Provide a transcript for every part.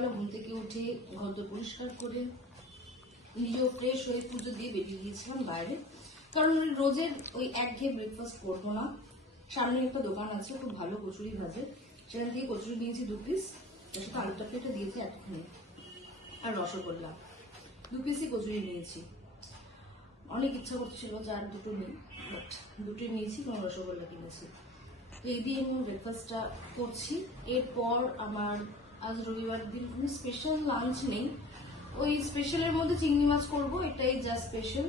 সকালবেলা ঘুম থেকে উঠে ঘর তো পরিষ্কার করে নিজেও ফ্রেশ হয়ে পুজো দিয়ে বেরিয়ে গিয়েছিলাম বাইরে, কারণ রোজের ওই একঘেয়ে ব্রেকফাস্ট করবো না। সামনে একটা দোকান আছে, খুব ভালো কচুরি ভাজে, সেখান থেকে কচুরি নিয়েছি 2 পিস, তার সাথে আলুটা প্লেটে দিয়েছি একখানে, আর রসগোল্লা 2 পিসই কচুরি নিয়েছি। অনেক ইচ্ছা করছিল যে আর দুটো নিই, বাট দুটোই নিয়েছি, কোনো রসগোল্লা কিনেছি। এই দিয়ে আমি ব্রেকফাস্টটা করছি। এরপর আমার আজ রবিবার দিন কোনো স্পেশাল লাঞ্চ নেই, ওই স্পেশালের মধ্যে চিংড়ি মাছ করবো, এটাই যা স্পেশাল।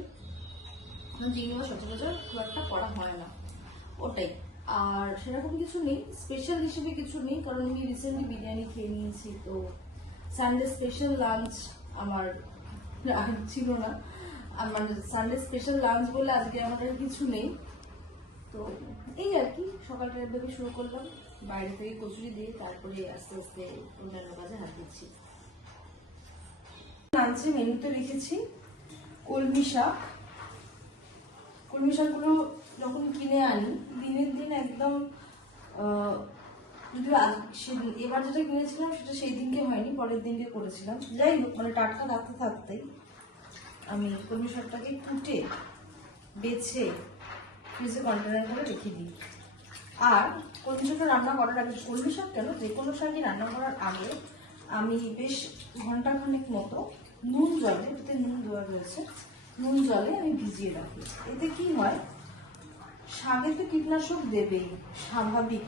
চিংড়ি মাছ সচরাচর খুব একটা করা হয় না, ওটাই। আর সেরকম কিছু নেই, স্পেশাল হিসেবে কিছু নেই, কারণ আমি রিসেন্টলি বিরিয়ানি খেয়ে নিয়েছি, তো সানডে স্পেশাল লাঞ্চ আমার ছিল না। আমার সানডে স্পেশাল লাঞ্চ বলে আজকে আমার আর কিছু নেই। তো এই আর কি, সকালটা এভাবে শুরু করলাম, বাইরে থেকে কচুরি দিয়ে, তারপরে আস্তে আস্তে অন্যান্য কাজে হাত দিচ্ছি। লাঞ্চে মেনুতে রেখেছি কলমি শাক। কলমি শাকগুলো যখন কিনে আনি দিনের দিন একদম, যদিও এবার যেটা কিনেছিলাম সেটা সেই দিনকে হয়নি, পরের দিনকে করেছিলাম। যাই হোক, মানে টাটকা থাকতে থাকতেই আমি কলমি শাকটাকে কুটে বেছে ফ্রিজে কন্টেনার করে রেখে দিই। আর কলমি শাকটা রান্না করার আগে, কলমি শাক কেন, যে কোনো শাকই রান্না করার আগে আমি বেশ ঘন্টাখানেক মতো নুন জলে, এতে নুন দেওয়া রয়েছে, নুন জলে আমি ভিজিয়ে রাখি। এতে কি হয়, শাকে তো কীটনাশক দেবেই, স্বাভাবিক,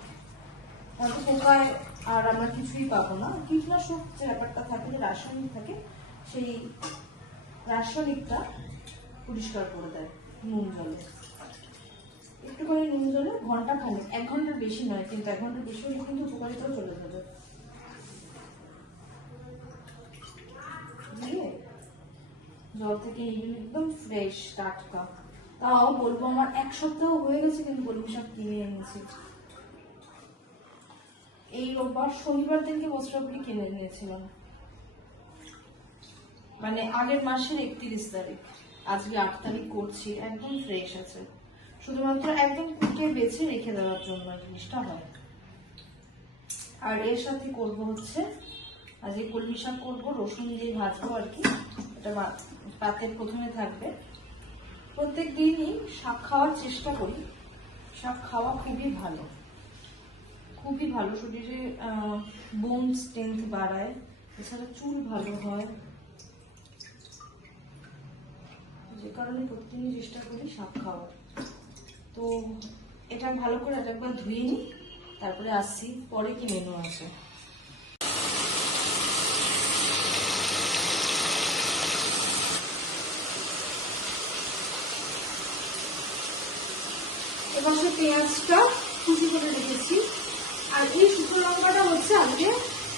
তাতে পোকায় আর আমরা কিছুই পাবো না। কীটনাশক যে ব্যাপারটা থাকে, যে রাসায়নিক থাকে, সেই রাসায়নিকটা পরিষ্কার করে দেয় নুন জলে। একটুখানি নুন জলে ঘন্টাখানেক, 1 ঘন্টার বেশি নয়, কিন্তু 1 ঘন্টার বেশি হলে কিন্তু উপকারিতাও চলে যাবে। দিয়ে জল থেকে একদম ফ্রেশ টাটকা, তাও বলবো আমার 1 সপ্তাহ হয়ে গেছে কিন্তু কলমি শাক কিনে এনেছি। এই রোববার শনিবার দিনকে মশলাপুরি কিনে এনেছিলাম, মানে আগের মাসের 31 তারিখ, আজকে 8 তারিখ করছি, একদম ফ্রেশ আছে। শুধুমাত্র একদম কুটে বেছে রেখে দেওয়ার জন্য জিনিসটা হয়। আর এর সাথে করব হচ্ছে, আজকে কলমি শাক করবো, রসুন দিয়ে ভাজবো আর কি। এটা পাতের প্রথমে থাকবে। প্রত্যেক দিনই শাক খাওয়ার চেষ্টা করি, শাক খাওয়া খুবই ভালো, খুবই ভালো, শরীরে বোন স্ট্রেংথ বাড়ায়, এছাড়া চুল ভালো হয়, যে কারণে প্রতিদিনই চেষ্টা করি শাক খাওয়ার। তো এটা ভালো করে একবার ধুয়ে নিই, তারপরে আসছি পরে কি মেনু আছে। এবার সে পেঁয়াজটা কুচি করে রেখেছি, আর এই শুকনো লঙ্কাটা হচ্ছে আজকে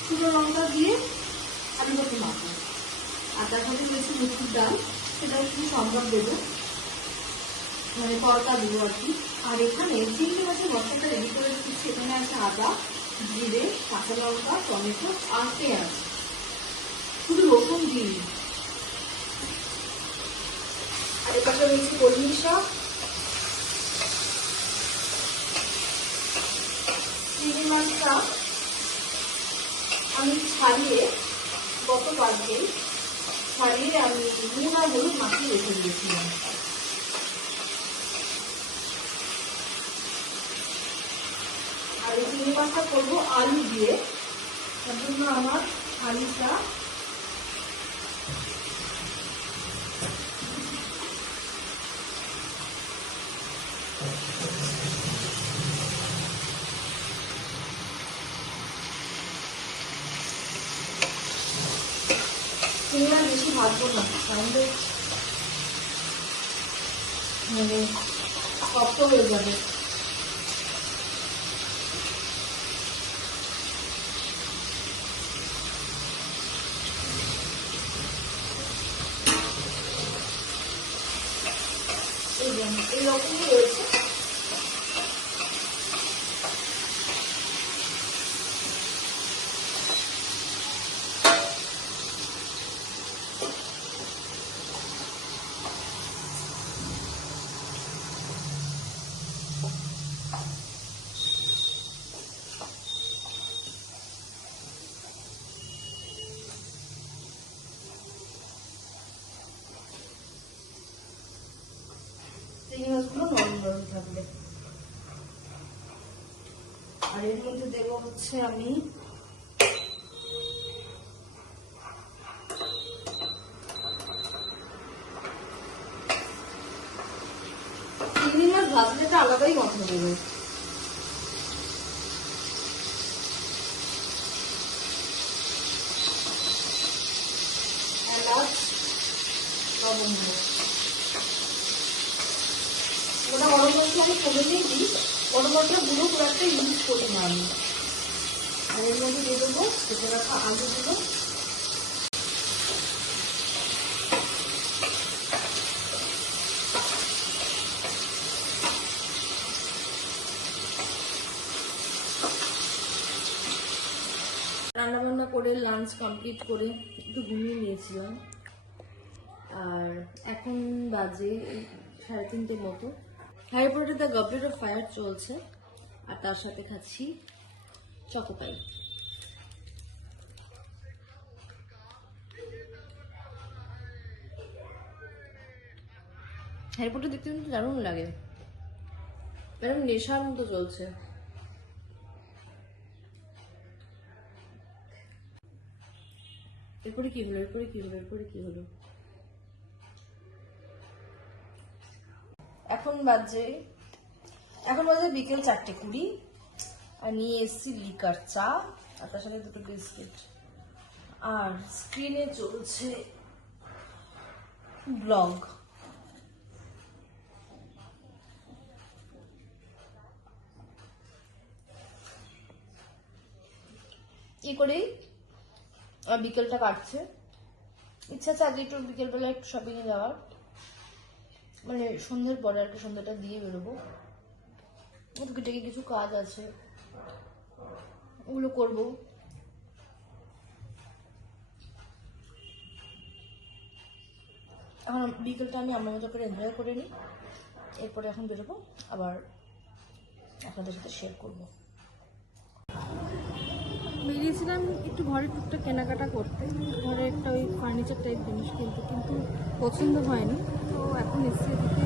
শুকনো লঙ্কা দিয়ে আলু ভাতে মাখবো। আর তার সাথে রয়েছে মুসুর ডাল, সেটা শুধু সম্ভব দেবো, মানে তরকা দেবো আর কি। আর এখানে চিংড়ি মাছের মশলাটা রেডি করে রেখেছি। এখানে আছে আদা, জিরে, কাঁচা লঙ্কা, টমেটো আর পেঁয়াজ, শুধু রসুন দিই। আর এপাশে রয়েছে কলমি শাক, চিংড়ি মাছটা আমি ছাড়িয়ে, গতকালকে ছাড়িয়ে আমি নুন আর হলুদ মাখিয়ে রেখে দিয়েছিলাম। আর এই চিংড়ি মাছটা করবো আলু দিয়ে, তার জন্য আমার আলুটা চিংড়ি বেশি ভাজবো না, তাহলে মানে শক্ত হয়ে যাবে। এইরকমই রয়েছে। গুলো নরম নরম থাকবে। আর এর মধ্যে দেবো হচ্ছে আমি চিংড়ি মাছ ভাজলে একটা আলাদাই গন্ধ দেবে। এলাচ, লবঙ্গ, ওটা গরম মশলা আমি ফোড়নেই দিই, গরম মশলা গুঁড়ো খুব একটা ইউজ করি না আমি। আর এর মধ্যে দিয়ে দেবো কেটে রাখা আলুগুলো। রান্নাবান্না করে লাঞ্চ কমপ্লিট করে একটু ঘুমিয়ে নিয়েছিলাম। আর এখন বাজে 3:30 মতো। Harry Potter the goblet of fire চলছে, আর তার সাথে খাচ্ছি চকোপাই। হ্যারি পটার দেখতে কিন্তু দারুণ লাগে, এরকম নেশার মতো চলছে। এরপরে কি হলো, এরপরে কি হলো, এরপরে কি হলো? এখন বাজে বিকেল 4:20, আর নিয়ে এসেছি লিকার চা, আর তার সাথে 2টো বিস্কিট। আর স্ক্রিনে চলছে ব্লগ। এই করেই বিকেলটা কাটছে। ইচ্ছা আছে আজকে একটু বিকেলবেলা একটু শপিং এ যাওয়ার, মানে সন্ধ্যের পরে আর কি, সন্ধ্যাটা দিয়ে বেরোবো। টুকিটাকি কিছু কাজ আছে, ওগুলো করবো। এখন বিকেলটা আমি আমার মতো করে এনজয় করে নিই, এরপরে এখন বেরোবো, আবার আপনাদের সাথে শেয়ার করবো। বেরিয়েছিলাম একটু ঘরে টুকটাক কেনাকাটা করতে, ঘরে একটা ওই ফার্নিচার টাইপ জিনিস কিনতে, কিন্তু পছন্দ হয়নি। তো এখন এসে এদিকে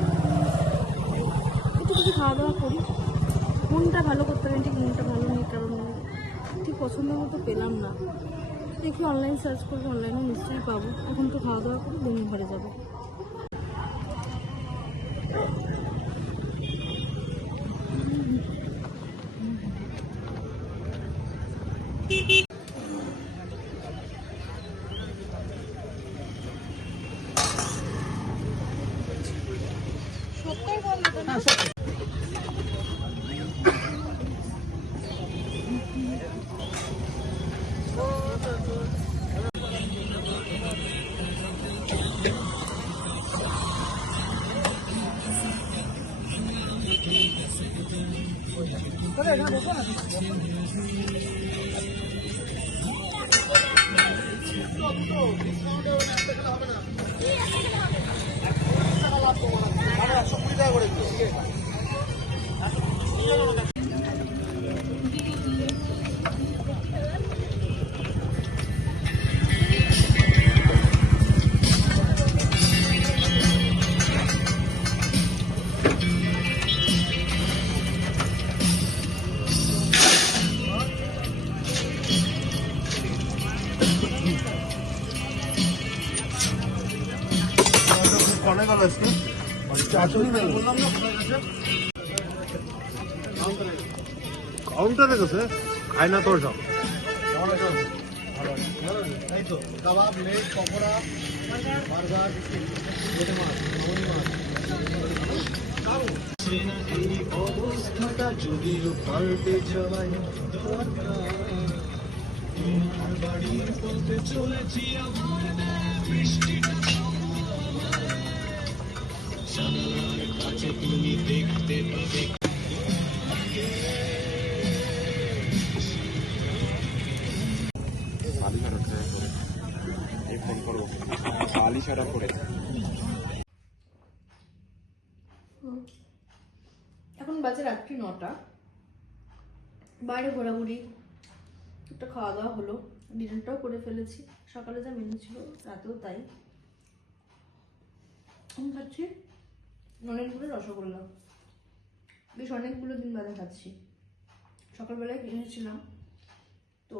একটু কিছু খাওয়া দাওয়া করি। মনটা ভালো করতে পারেন, ঠিক মনটা ভালো নেই, কারণ ঠিক পছন্দ মতো পেলাম না। দেখি অনলাইন সার্চ করলে অনলাইনে নিশ্চয়ই পাবো। এখন তো খাওয়া দাওয়া করে দিন ঘরে যাবো। কাউন্টারে গেছে খায় না তোর সব কাবাব, লেগ, পকোড়া, বার্গার, এই অবস্থাটা যদিও পাল্টে যাওয়ায় তোমার বাড়ির পথে চলেছি বৃষ্টিটা জানালার কাছে তুমি দেখতে পাবে এখন বাজে রাত্রি 9টা। বাইরে ঘোরাঘুরি, একটা খাওয়া দাওয়া হলো, ডিনারটাও করে ফেলেছি। সকালে যা মেনু ছিল রাতেও তাই। আমি খাচ্ছি অনেকগুলো রসগোল্লা, বেশ অনেকগুলো দিন বাদে খাচ্ছি। সকালবেলায় কিনেছিলাম, তো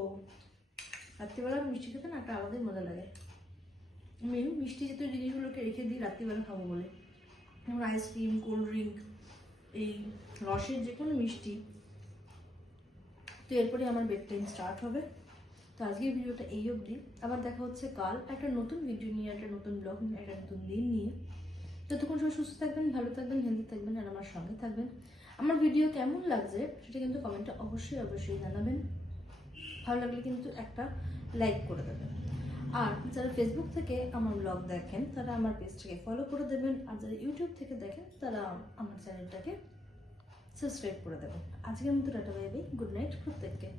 রাত্রিবেলা মিষ্টি খেতে না একটা আলাদাই মজা লাগে। আমি মিষ্টি জাতীয় জিনিসগুলোকে রেখে দিই রাত্রিবেলা খাবো বলে। যেমন আইসক্রিম, কোল্ড ড্রিঙ্ক, এই রসের যে কোনো মিষ্টি। তো এরপরে আমার বেড টাইম স্টার্ট হবে। তো আজকের ভিডিওটা এই অবধি। আবার দেখা হচ্ছে কাল একটা নতুন ভিডিও নিয়ে, একটা নতুন ব্লগ নিয়ে, একটা নতুন দিন নিয়ে। ততক্ষণ সবাই সুস্থ থাকবেন, ভালো থাকবেন, হেলদি থাকবেন, আর আমার সঙ্গে থাকবেন। আমার ভিডিও কেমন লাগছে সেটা কিন্তু কমেন্টে অবশ্যই জানাবেন। ভালো লাগলে কিন্তু একটা লাইক করে দেবেন। আর যারা ফেসবুক থেকে আমার ব্লগ দেখেন তারা আমার পেজটাকে ফলো করে দেবেন, আর যারা ইউটিউব থেকে দেখেন তারা আমার চ্যানেলটাকে সাবস্ক্রাইব করে দেবেন। আজকের মতো tata, bye bye, good night প্রত্যেককে।